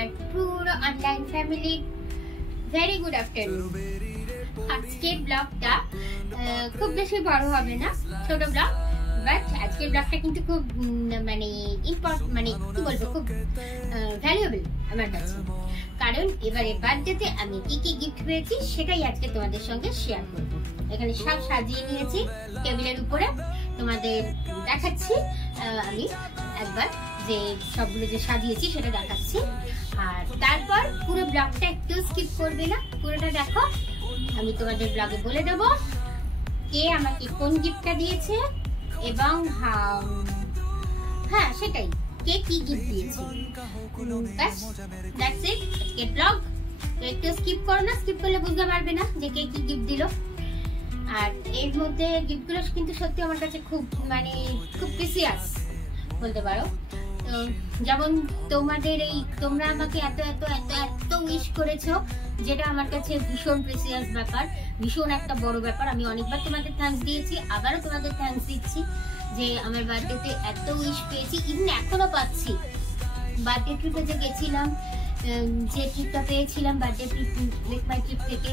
আমার পুরো online family very good afternoon. আজকের ব্লগটা খুব বেশি বড় হবে না, ছোট ব্লগ, বাট আজকের ব্লগটা কিন্তু খুব মানে ইম্পর্টেন্ট, মানে কি বলবো, খুব ভ্যালুয়েবল আমার কাছে। কারণ এবারে বার্থডেতে আমি কি কি গিফট পেয়েছি সেটাই আজকে তোমাদের সঙ্গে শেয়ার করবো। এখানে সব সাজিয়ে নিয়েছি টেবিলের উপরে, তোমাদের দেখাচ্ছি আমি একবার যে সবগুলো যে সাজিয়েছি সেটা দেখাচ্ছি। আর তারপর পুরো ব্লগটা একটু স্কিপ করবে না, পুরোটা দেখো। আমি তোমাদের ব্লগে বলে দেবো কে আমাকে কোন গিফটটা দিয়েছে এবং হ্যাঁ সেটাই, কে কি গিফট দিয়েছে। দ্যাটস ইট আজকের ব্লগ। তো একটু স্কিপ করো না, স্কিপ করলে বুঝতে পারবে না যে কে কি গিফট দিল। আর এর মধ্যে গিফটগুলো কিন্তু সত্যি আমার কাছে খুব মানে খুব প্রিসিয়াস বলতে পারো। যেমন তোমাদের এই তোমরা আমাকে এত এত এত এত উইশ করেছো, যেটা আমার কাছে ভীষণ প্রিসিয়াস ব্যাপার, ভীষণ একটা বড় ব্যাপার। আমি অনেকবার তোমাদের থ্যাঙ্কস দিয়েছি, আবারও তোমাদের থ্যাঙ্কস দিচ্ছি যে আমার বার্থডেতে এত উইশ পেয়েছি, ইভেন এখনো পাচ্ছি। বার্থডে ট্রিপে যে গেছিলাম, যে ট্রিপটা পেয়েছিলাম বার্থডে ট্রিপ মাই ট্রিপ থেকে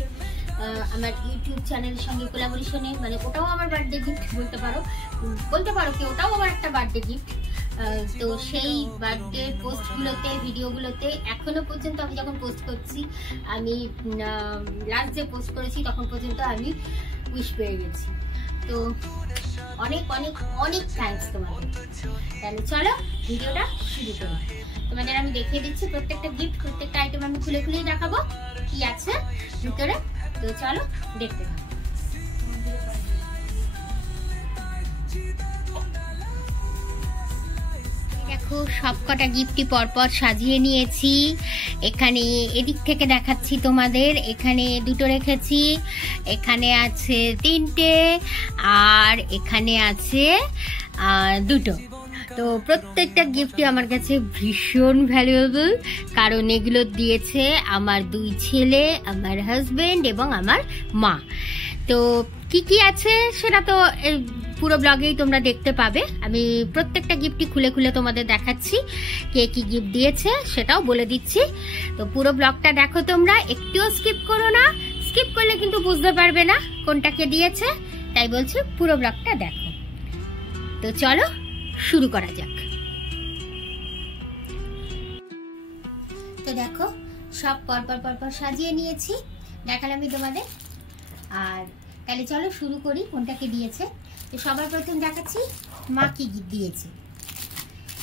আমার ইউটিউব চ্যানেলের সঙ্গে কোলাবোরেশনে, মানে ওটাও আমার বার্থডে গিফট বলতে পারো কি, ওটাও আমার একটা বার্থডে গিফট। তো সেই বার্থডে পোস্টগুলোতে, ভিডিওগুলোতে এখনো পর্যন্ত আমি যখন পোস্ট করছি, আমি লাস্ট যে পোস্ট করেছি তখন পর্যন্ত আমি উইশ পেয়ে গেছি। তো অনেক অনেক অনেক থ্যাঙ্কস তোমাদের। তাহলে চলো ভিডিওটা শুরু করি। তোমাদের আমি দেখিয়ে দিচ্ছি প্রত্যেকটা গিফট, প্রত্যেকটা আইটেম আমি খুলে খুলেই দেখাবো কি আছে ভিতরে। তো চলো দেখতে থাকো। দেখো সবকটা গিফটই পরপর সাজিয়ে নিয়েছি। এখানে এদিক থেকে দেখাচ্ছি তোমাদের, এখানে দুটো রেখেছি, এখানে আছে তিনটে, আর এখানে আছে দুটো। তো প্রত্যেকটা গিফটই আমার কাছে ভীষণ ভ্যালুয়েবল, কারণ এগুলো দিয়েছে আমার দুই ছেলে, আমার হাজবেন্ড এবং আমার মা। তো কি কি আছে সেটা তো পুরো ব্লগেই তোমরা দেখতে পাবে। আমি প্রত্যেকটা গিফটই খুলে খুলে তোমাদের দেখাচ্ছি, কে কি গিফট দিয়েছে সেটাও বলে দিচ্ছি। তো পুরো ব্লগটা দেখো তোমরা, একটুও স্কিপ করো না, স্কিপ করলে কিন্তু বুঝতে পারবে না কোনটা কে দিয়েছে। তাই বলছি পুরো ব্লগটা দেখো। তো চলো শুরু করা যাক। তো দেখো সব পরপর সাজিয়ে নিয়েছি, দেখালাম আমি তোমাদের। আর তাহলে চলো শুরু করি কোনটাকে দিয়েছে। তো সবার প্রথম দেখাচ্ছি মা কি গিফট দিয়েছে।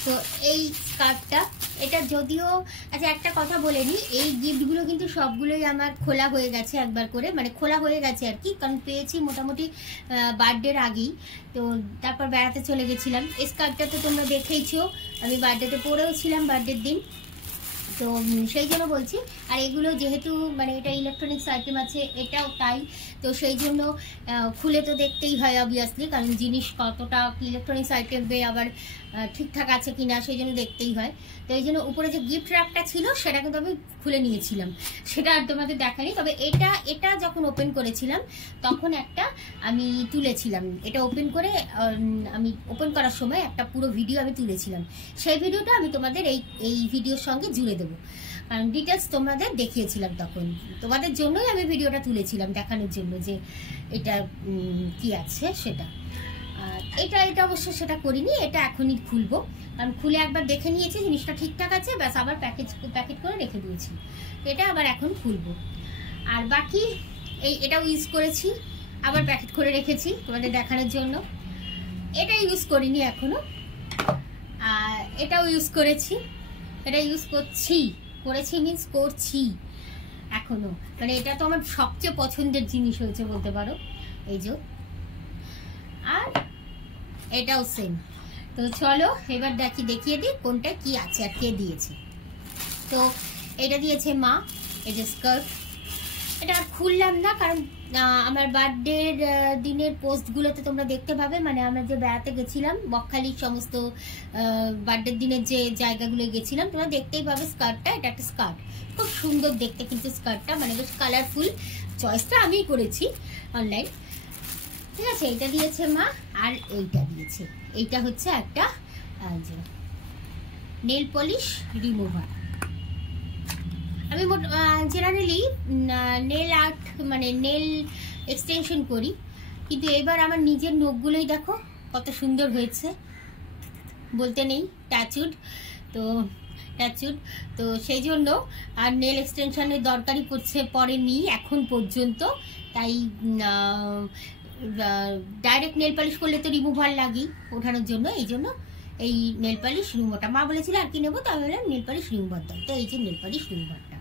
তো এই স্কার্টটা, এটা যদিও, আচ্ছা একটা কথা বলে নিই, এই গিফটগুলো কিন্তু সবগুলোই আমার খোলা হয়ে গেছে একবার করে, মানে খোলা হয়ে গেছে আর কি, কারণ পেয়েছি মোটামুটি বার্থডের আগেই। তো তারপর বেড়াতে চলে গেছিলাম। এই স্কার্টটা তো তোমরা দেখেইছো, আমি বার্থডেতে পরেও ছিলাম বার্থডের দিন, তো সেই জন্য বলছি। আর এগুলো যেহেতু মানে এটা ইলেকট্রনিক্স আইটেম আছে, এটাও তাই, তো সেই জন্য খুলে তো দেখতেই হয় অবভিয়াসলি, কারণ জিনিস কতটা ইলেকট্রনিক্স আইটেমে আবার ঠিকঠাক আছে কিনা সেই জন্য দেখতেই হয়। তো এই জন্য উপরে যে গিফট র্যাপটা ছিল সেটা কিন্তু আমি খুলে নিয়েছিলাম, সেটা আর তোমাদের দেখানি। তবে এটা যখন ওপেন করেছিলাম তখন একটা আমি তুলেছিলাম, এটা ওপেন করে আমি ওপেন করার সময় একটা পুরো ভিডিও আমি তুলেছিলাম। সেই ভিডিওটা আমি তোমাদের এই ভিডিওর সঙ্গে জুড়ে দেবো, কারণ ডিটেলস তোমাদের দেখিয়েছিলাম তখন, তোমাদের জন্যই আমি ভিডিওটা তুলেছিলাম, দেখানোর জন্য যে এটা কি আছে সেটা। আর এটা অবশ্য সেটা করিনি, এটা এখনই খুলবো, কারণ খুলে একবার দেখে নিয়েছি জিনিসটা ঠিকঠাক আছে, ব্যাস আবার প্যাকেট করে রেখে দিয়েছি, এটা আবার এখন খুলবো। আর বাকি এটাও ইউজ করেছি, আবার প্যাকেট করে রেখেছি তোমাদের দেখানোর জন্য। এটা ইউজ করিনি এখনো, আর এটাও ইউজ করেছি, এটা ইউজ করেছি মিন্স করছি এখনো, মানে এটা তো আমার সবচেয়ে পছন্দের জিনিস হয়েছে বলতে পারো, এই যে। আর এটাও সেম। তো চলো এবার দেখিয়ে দিই কোনটা কি আছে আর কে দিয়েছে। তো এটা দিয়েছে মা, এই যে স্কার্ট। এটা আর খুললাম না, কারণ আমার বার্থডের দিনের পোস্টগুলোতে তোমরা দেখতে পাবে, মানে আমরা যে বেড়াতে গেছিলাম বকখালির সমস্ত বার্থডের দিনের যে জায়গাগুলো গেছিলাম, তোমরা দেখতেই পাবে স্কার্টটা। এটা একটা স্কার্ট, খুব সুন্দর দেখতে কিন্তু স্কার্টটা, মানে বেশ কালারফুল। চয়েসটা আমিই করেছি অনলাইন, ঠিক আছে। এইটা দিয়েছে মা, আর এইটা দিয়েছে, এইটা হচ্ছে একটা নেল পলিশ রিমুভার। আমি জেনারেলি নেল আর্ট মানে নেল এক্সটেনশন করি, কিন্তু এবার আমার নিজের নখগুলোই দেখো কত সুন্দর হয়েছে, বলতে নেই ট্যাচুড। তো সেই জন্য আর নেল এক্সটেনশনের দরকারই পড়েনি এখন পর্যন্ত। তাই ডাইরেক্ট নেল পালিশ করলে তো রিমুভার লাগেই ওঠানোর জন্য, এই জন্য এই নেল পালিশ রিমুভারটা মা বলেছিল আর কি নেবো, তো আমি বললাম নেল পালিশ রিমুভার দাও, তো এই যে নেল পালিশ রিমুভারটা।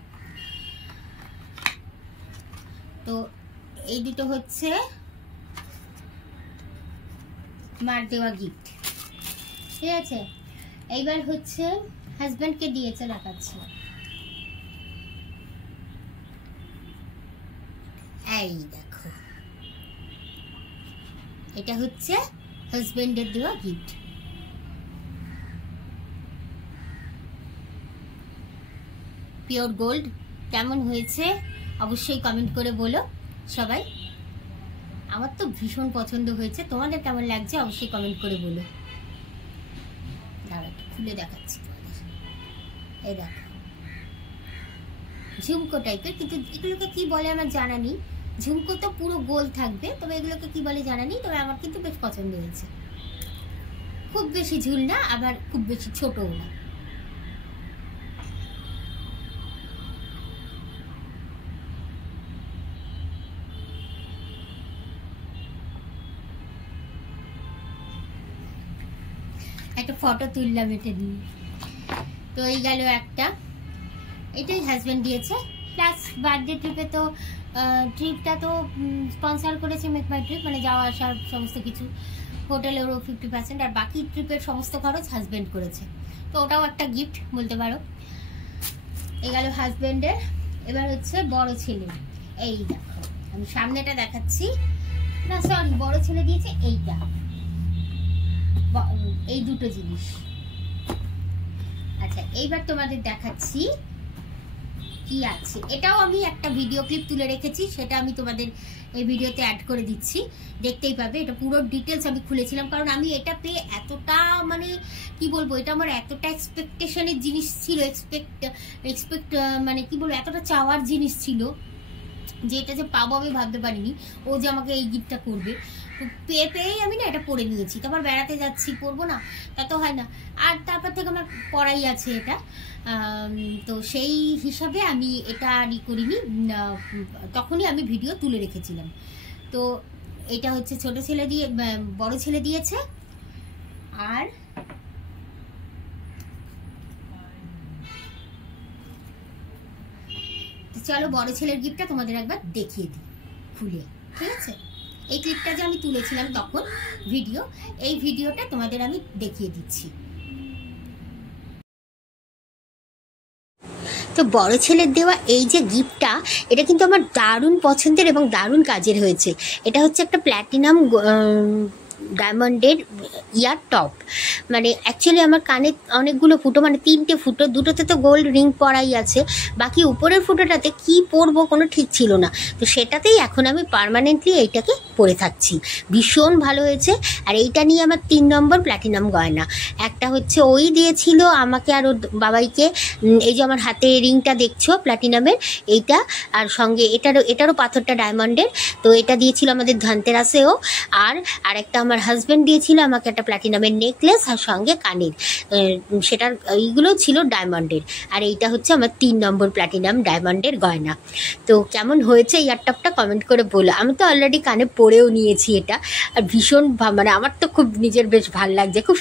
তো এই দুটো হচ্ছে মার দেওয়া গিফট, ঠিক আছে। এইবার হচ্ছে হাজব্যান্ডকে দিয়েছে, দেখাচ্ছি। এই দেখো, এটা হচ্ছে হাজব্যান্ডের দেওয়া গিফট। পিওর গোল্ড, কেমন হয়েছে অবশ্যই কমেন্ট করে বলো সবাই। আমার তো ভীষণ পছন্দ হয়েছে, তোমাদের কেমন লাগছে অবশ্যই কমেন্ট করে বলো। দাঁড়া একটু খুলে দেখাচ্ছি তোমাদের। এই দেখো ঝুমকো টাইপের, কিন্তু এগুলোকে কি বলে আমার জানা নেই। ঝুমকো তো পুরো গোল থাকবে, তবে এগুলোকে কি বলে জানা নেই। তবে আমার কিন্তু বেশ পছন্দ হয়েছে, খুব বেশি ঝুল না আবার খুব বেশি ছোটও না। একটা ফটো তুললাম এটা নিয়ে। তো এই গেল একটা, এটাই হাজব্যান্ড দিয়েছে। প্লাস বার্থডে ট্রিপে তো ট্রিপটা তো স্পন্সর করেছে মেক মাই ট্রিপ, মানে যাওয়া আসার সমস্ত কিছু, হোটেলেরও 50%, আর বাকি ট্রিপের সমস্ত খরচ হাজব্যান্ড করেছে। তো ওটাও একটা গিফট বলতে পারো। এই গেল হাজব্যান্ডের। এবার হচ্ছে বড় ছেলে। এই দেখো আমি সামনেটা দেখাচ্ছি না, সরি, বড় ছেলে দিয়েছে এইটা, এই দুটো জিনিস। আচ্ছা এইবার তোমাদের দেখাচ্ছি কি আছে। এটাও আমি একটা ভিডিও ক্লিপ তুলে রেখেছি, সেটা আমি তোমাদের এই ভিডিওতে অ্যাড করে দিচ্ছি, দেখতেই পাবে। এটা পুরো ডিটেলস আমি খুলেছিলাম, কারণ আমি এটা পেয়ে এতটা মানে কি বলবো, এটা আমার এতটা এক্সপেকটেশনের জিনিস ছিল, মানে কি বলবো, এতটা চাওয়ার জিনিস ছিল যে এটা যে পাবো আমি ভাবতে পারিনি, ও যে আমাকে এই গিফটটা করবে। পেয়েই আমি না এটা পরে নিয়েছি। তারপর বেড়াতে যাচ্ছি, পরবো না তা তো হয় না, আর তারপর থেকে আমার পড়াই আছে এটা। তো সেই হিসাবে আমি এটা আর করিনি, তখনই আমি ভিডিও তুলে রেখেছিলাম। তো এটা হচ্ছে ছোট ছেলে দিয়ে, বড় ছেলে দিয়েছে। আর চলো বড় ছেলের গিফটটা তোমাদের একবার দেখিয়ে দিই খুলে, ঠিক আছে। এই ক্লিপটা যে আমি তুলেছিলাম তখন ভিডিও, এই ভিডিওটা তোমাদের আমি দেখিয়ে দিচ্ছি। তো বড় ছেলের দেওয়া এই যে গিফটটা, এটা কিন্তু আমার দারুণ পছন্দের এবং দারুণ কাজের হয়েছে। এটা হচ্ছে একটা প্ল্যাটিনাম ডায়মন্ডের ইয়ার টপ। মানে অ্যাকচুয়ালি আমার কানে অনেকগুলো ফুটো, মানে 3টে ফুটো, দুটোতে তো গোল্ড রিং পরাই আছে, বাকি উপরের ফুটোটাতে কি পরবো কোনো ঠিক ছিল না। তো সেটাতেই এখন আমি পার্মানেন্টলি এইটাকে পরে থাকছি, ভীষণ ভালো হয়েছে। আর এইটা নিয়ে আমার 3 নম্বর প্ল্যাটিনাম গয়না। একটা হচ্ছে ওই দিয়েছিল আমাকে আর ওর বাবাইকে, এই যে আমার হাতে রিংটা দেখছো প্ল্যাটিনামের এইটা, আর সঙ্গে এটারও পাথরটা ডায়মন্ডের। তো এটা দিয়েছিল আমাদের ধনতেরাসেও। আর আরেকটা আমার হাজব্যান্ড দিয়েছিল আমাকে একটা প্ল্যাটিনামের নেকলেস, আর সঙ্গে কানের, সেটার এইগুলো ছিল ডায়মন্ডের। আর এইটা হচ্ছে আমার 3 নম্বর প্ল্যাটিনাম ডায়মন্ডের গয়না। তো কেমন হয়েছে ইয়ারটপটা কমেন্ট করে বলো। আমি তো অলরেডি কানে পরেও নিয়েছি এটা, আর ভীষণ মানে আমার তো খুব নিজের বেশ ভালো লাগছে, খুব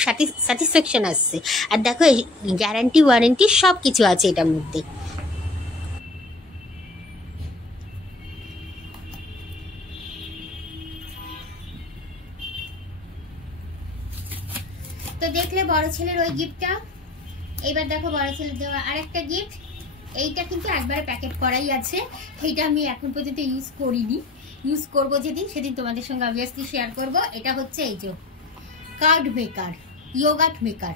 স্যাটিসফ্যাকশন আসছে। আর দেখো গ্যারান্টি ওয়ারেন্টি সব কিছু আছে এটার মধ্যে। তো দেখলে বড় ছেলের ওই গিফটটা। এইবার দেখো বড় ছেলের দেওয়া আরেকটা গিফট। এইটা কিন্তু একবারে প্যাকেট করাই আছে, এইটা আমি এখন পর্যন্ত ইউজ করিনি, ইউজ করবো যেদিন সেদিন তোমাদের সঙ্গে অবভিয়াসলি শেয়ার করব। এটা হচ্ছে এই যে কার্ড মেকার, ইয়োগাট মেকার।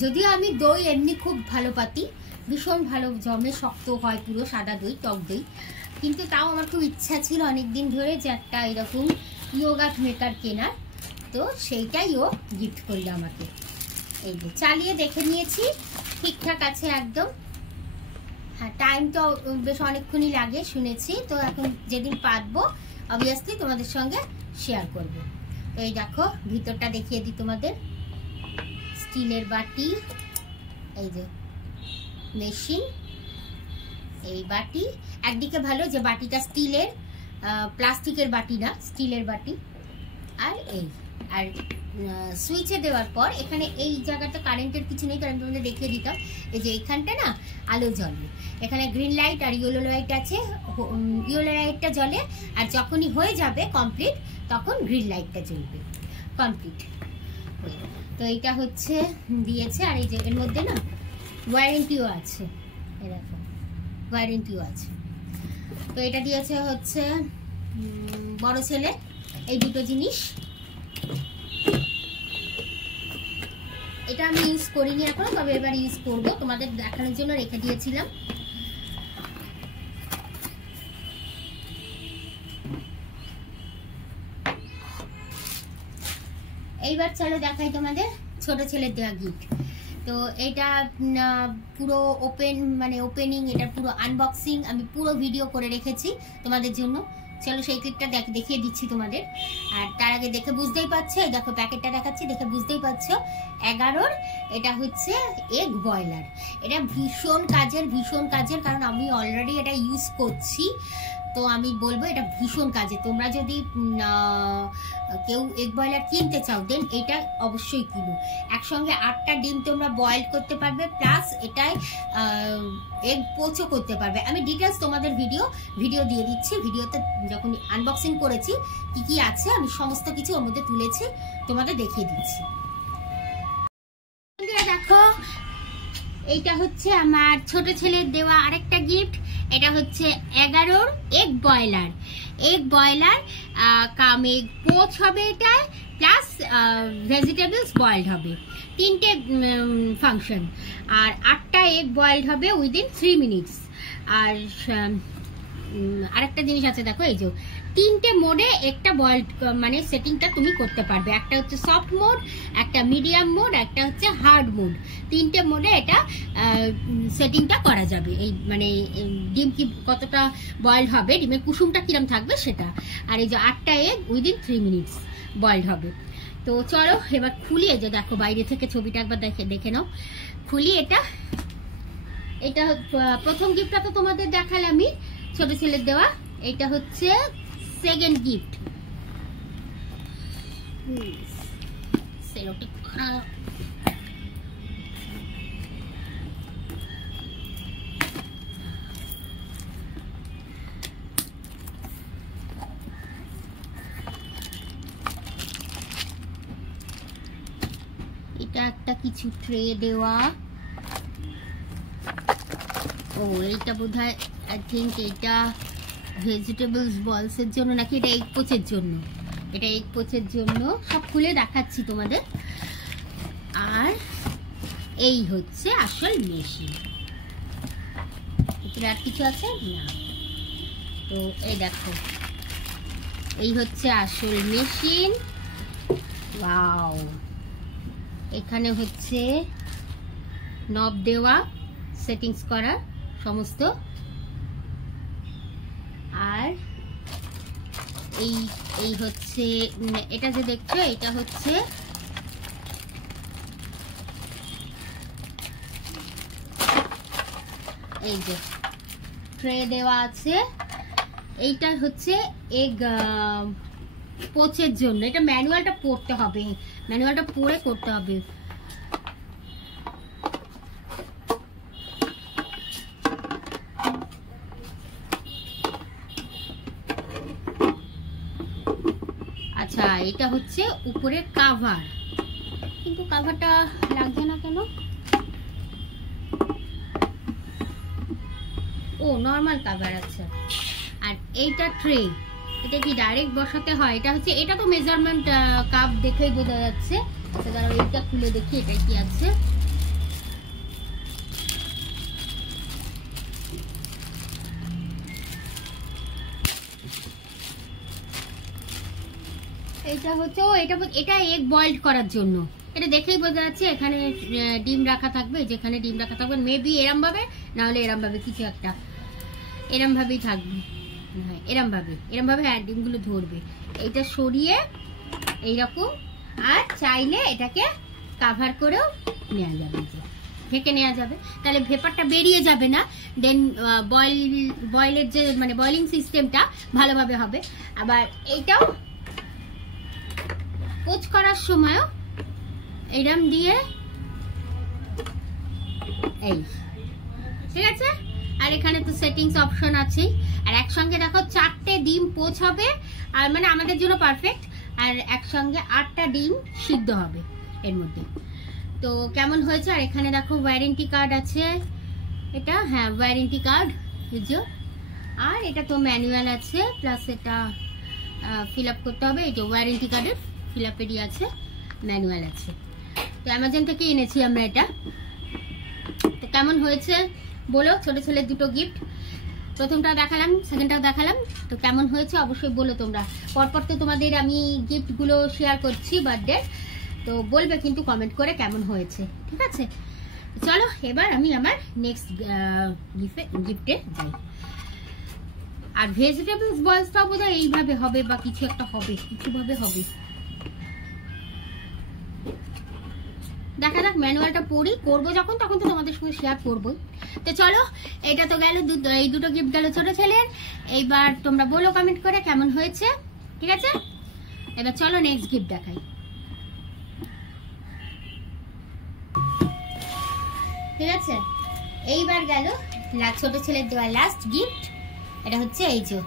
যদিও আমি দই এমনি খুব ভালো পাতি, ভীষণ ভালো জমে, শক্ত হয় পুরো, সাদা দই, টক দই, কিন্তু তাও আমার খুব ইচ্ছা ছিল অনেকদিন ধরে যে একটা এরকম ইয়োগাট মেকার কেনার। তো সেইটাই ও গিফট করলো আমাকে। এই যে চালিয়ে দেখে নিয়েছি, ঠিকঠাক আছে একদম। হ্যাঁ, টাইম তো বেশ অনেকক্ষণই লাগে শুনেছি, তো এখন যেদিন পাতবো অবভিয়াসলি তোমাদের সঙ্গে শেয়ার করব। তো এই দেখো ভিতরটা দেখিয়ে দিই তোমাদের। স্টিলের বাটি, এই যে মেশিন, এই বাটি একদিকে ভালো যে বাটিটা স্টিলের, প্লাস্টিকের বাটি না, স্টিলের বাটি। আর এই আর সুইচে দেওয়ার পর এখানে এই জায়গাটা কারেন্টের কিছু নেই, কারণ তোমাদের দেখিয়ে দিতাম। এই যে এইখানটা না আলো জ্বলে, এখানে গ্রিন লাইট আর ইয়েলো লাইট আছে। ইয়েলো লাইটটা জ্বলে আর যখনই হয়ে যাবে কমপ্লিট তখন গ্রিন লাইটটা জ্বলবে কমপ্লিট। তো এইটা হচ্ছে দিয়েছে। আর এই যে এর মধ্যে না ওয়ারেন্টিও আছে, এরকম ওয়ারেন্টিও আছে। তো এটা দিয়েছে হচ্ছে বড় ছেলে, এই দুটো জিনিস। এটা আমি ইউজ করিনি এখনো, তবে এবার ইউজ করবো, তোমাদের দেখানোর জন্য রেখে দিয়েছিলাম। এইবার চলো দেখাই তোমাদের ছোট ছেলের দেওয়া গিফট। তো এটা পুরো ওপেনিং, এটা পুরো আনবক্সিং আমি পুরো ভিডিও করে রেখেছি তোমাদের জন্য। চলো সেই ক্লিপটা দেখিয়ে দিচ্ছি তোমাদের। আর তার আগে দেখে বুঝতেই পারছো, এই দেখো প্যাকেটটা দেখাচ্ছি, দেখে বুঝতেই পারছো 11-র এটা হচ্ছে এগ বয়লার। এটা ভীষণ কাজের, কারণ আমি অলরেডি এটা ইউজ করছি। তো আমি বলবো এটা ভীষণ কাজে। তোমরা যদি কেউ এগ বয়লার কিনতে চাও দেন এটা অবশ্যই কিনো। একসঙ্গে 8টা ডিম তোমরা বয়েল করতে পারবে, প্লাস এটাই এগ পোচও করতে পারবে। আমি ডিটেলস তোমাদের ভিডিও দিয়ে দিচ্ছি। ভিডিওতে যখন আনবক্সিং করেছি কি কি আছে আমি সমস্ত কিছু ওর মধ্যে তুলেছি, তোমাদের দেখিয়ে দিচ্ছি। দেখো এইটা হচ্ছে আমার ছোট ছেলের দেওয়া আরেকটা গিফট। এটা হচ্ছে 11-র এগ বয়লার কাম এগ পোচ হবে এটা, প্লাস ভেজিটেবলস বয়েলড হবে। 3টে ফাংশন, আর 8টা এগ বয়েলড হবে উইদিন 3 মিনিটস। আর আরেকটা জিনিস আছে দেখো, এই যে 3টে মোডে একটা বয়েলড মানে সেটিংটা তুমি করতে পারবে। একটা হচ্ছে সফট মোড, একটা মিডিয়াম মোড, একটা হচ্ছে হার্ড মোড। 3টে মোডে এটা সেটিংটা করা যাবে। এই মানে ডিম কি কতটা বয়েলড হবে, ডিমের কুসুমটা কিরম থাকবে সেটা। আর এই যে 8টা এগ উইদিন 3 মিনিটস বয়েলড হবে। তো চলো এবার খুলি। এই যে দেখো বাইরে থেকে ছবিটা একবার দেখে নাও। খুলি এটা প্রথম গিফটটা তো তোমাদের দেখালামই, ছোট ছেলের দেওয়া। এটা হচ্ছে সেকেন্ড গিফট। এটা একটা কিছু ট্রে দেওয়া। ও এইটা বোধহয় আই থিঙ্ক এটা ভেজিটেবলস বলসের জন্য নাকি এটা এগ পোচের জন্য। এটা এগ পোচের জন্য, সব খুলে দেখাচ্ছি তোমাদের। আর এই হচ্ছে আসল মেশিন। এখানে আর কিছু আছে না। তো এই দেখো এই হচ্ছে আসল মেশিন। ওয়াও, এখানে হচ্ছে নব দেওয়া, সেটিংস করা সমস্ত। আর এই হচ্ছে এটা যে দেখছো, এটা হচ্ছে এই যে ট্রে দেওয়া আছে। এইটা হচ্ছে এগ পোচের জন্য। এটা ম্যানুয়ালটা পড়তে হবে, ম্যানুয়ালটা পড়ে করতে হবে। আচ্ছা, এটা হচ্ছে উপরে কাভার, কিন্তু কাভারটা লাগছে না কেন? ও নরমাল কাভার আছে। আর এইটা ট্রে, এটা কি ডাইরেক্ট বসাতে হয়? এটা হচ্ছে, এটা তো মেজারমেন্ট কাপ দেখেই বোঝা যাচ্ছে। আচ্ছা দাঁড়াও, এইটা খুলে দেখি এটা কি আছে। এটা হচ্ছে এটা এগ বয়েলড করার জন্য। এটা দেখেই বোঝা যাচ্ছে এখানে ডিম রাখা থাকবে, যেখানে ডিম রাখা থাকবে মেবি এরম ভাবে নাহলে এরমভাবে কিছু একটা এরমভাবেই থাকবে, হ্যাঁ এরমভাবে ডিমগুলো ধরবে। এইটা সরিয়ে এইরকম, আর চাইলে এটাকে কাভার করেও নেওয়া যাবে, ঢেকে নেওয়া যাবে, তাহলে ভেপারটা বেরিয়ে যাবে না। দেন বয়েলের যে মানে বয়েলিং সিস্টেমটা ভালোভাবে হবে। আবার এইটাও পোচ করার সময়ও এইরকম দিয়ে এই, ঠিক আছে। আর এখানে তো সেটিংস অপশন আছে। আর একসঙ্গে দেখো 4টে ডিম পোচ হবে, আর মানে আমাদের জন্য পারফেক্ট। আর একসঙ্গে 8টা ডিম সিদ্ধ হবে এর মধ্যে। তো কেমন হয়েছে? আর এখানে দেখো ওয়ারেন্টি কার্ড আছে, এটা হ্যাঁ ওয়ারেন্টি কার্ড বুঝছো। আর এটা তো ম্যানুয়াল আছে, প্লাস এটা ফিল আপ করতে হবে। এই যে ওয়ারেন্টি কার্ডের ফিল আপেরই আছে, ম্যানুয়াল আছে। তো অ্যামাজন থেকে এনেছি আমরা এটা। তো কেমন হয়েছে বলো? ছোট ছেলের দুটো গিফট, প্রথমটাও দেখালাম, সেকেন্ডটাও দেখালাম। তো কেমন হয়েছে অবশ্যই বলো তোমরা। পরপর তো তোমাদের আমি গিফটগুলো শেয়ার করছি বার্থডে, তো বলবে কিন্তু কমেন্ট করে কেমন হয়েছে, ঠিক আছে। চলো এবার আমি আমার নেক্সট গিফটে যাই। আর ভেজিটেবলস বলসটাও বোধহয় এইভাবে হবে বা কিছু একটা হবে, কিছুভাবে হবে, দেখা যাক। ম্যানুয়ালটা পড়ি, করবো যখন তখন তো তোমাদের সঙ্গে শেয়ার করবোই। তো চলো, এটা তো গেল, এই দুটো গিফট গেল ছোট ছেলের। এইবার তোমরা বলো কমেন্ট করে কেমন হয়েছে, ঠিক আছে। এবার চলো নেক্সট গিফট দেখাই, ঠিক আছে। এইবার গেল ছোট ছেলের দেওয়া লাস্ট গিফট। এটা হচ্ছে এই যে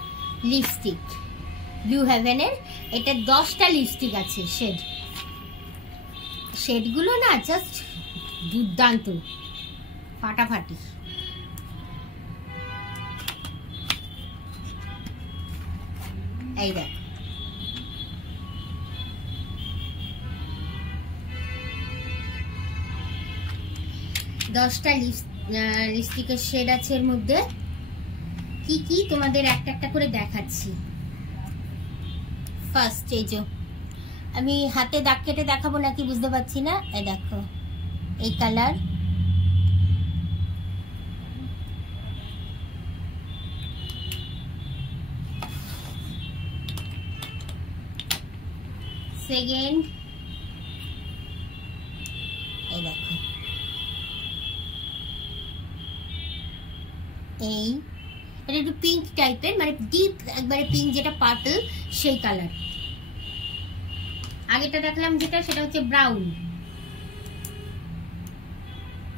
লিপস্টিক, ব্লু হেভেনের। এটা 10টা লিপস্টিক আছে, শেডগুলো না জাস্ট দুর্দান্ত, ফাটাফাটি। এই দেখ, দশটা লিপস্টিকের শেড আছে এর মধ্যে। কি কি তোমাদের একটা একটা করে দেখাচ্ছি। ফার্স্ট এই যে, আমি হাতে দাগ কেটে দেখাবো নাকি বুঝতে পারছি না। এই দেখো এই কালার, সেকেন্ড এই দেখো, এই এটা একটু পিঙ্ক টাইপের, মানে ডিপ একবারে পিঙ্ক, যেটা পার্পল সেই কালার। আগেটা দেখলাম যেটা, সেটা হচ্ছে ব্রাউন।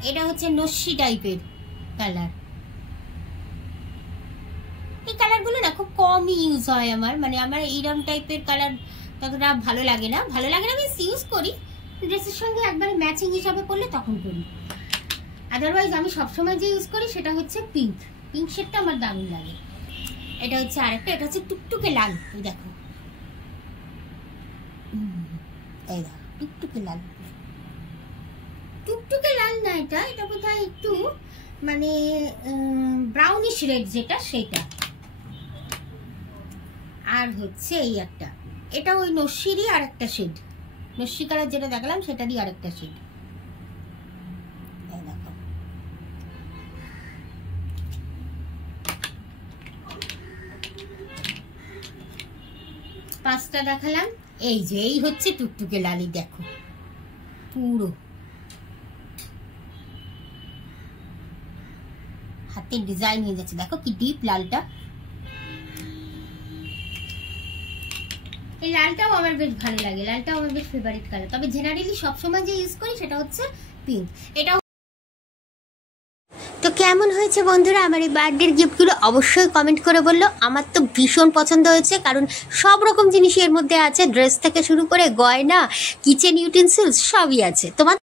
এটা হচ্ছে নস্যি টাইপের কালার। এই কালারগুলো না খুব কমই ইউজ হয় আমার, মানে আমার এইরকম টাইপের কালার ততটা ভালো লাগে না। আমি ইউজ করি ড্রেসের সঙ্গে একবারে ম্যাচিং হিসাবে পরলে তখন করি। আদারওয়াইজ আমি সবসময় যে ইউজ করি সেটা হচ্ছে পিঙ্ক শেডটা আমার দারুণ লাগে। এটা হচ্ছে আরেকটা, এটা হচ্ছে টুকটুকে লাল। এই দেখো, এই দেখো টুকটুকে লাল, টুকটুকে লাল না, এটা বোধহয় একটু মানে ব্রাউনিশ রেড যেটা, সেটা। আর হচ্ছে এই একটা, এটা ওই নস্যিরই আর একটা শেড, নস্যি কালার যেটা দেখালাম সেটারই আরেকটা শেড। এই দেখো, পাঁচটা দেখালাম। এই যে এই হচ্ছে টুকটুকে লালি, দেখো পুরো হাতে ডিজাইন হয়ে যাচ্ছে, দেখো কি ডিপ লালটা। এই লালটাও আমার বেশ ভালো লাগে, লালটাও আমার বেশ ফেভারিট কালার। তবে জেনারেলি সবসময় যে ইউজ করি সেটা হচ্ছে পিঙ্ক। এটা তো কেমন হয়েছে বন্ধুরা আমার এই বার্থডের গিফটগুলো অবশ্যই কমেন্ট করে বললো। আমার তো ভীষণ পছন্দ হয়েছে, কারণ সব রকম জিনিসই এর মধ্যে আছে, ড্রেস থেকে শুরু করে গয়না, কিচেন ইউটেন্সিলস সবই আছে। তোমার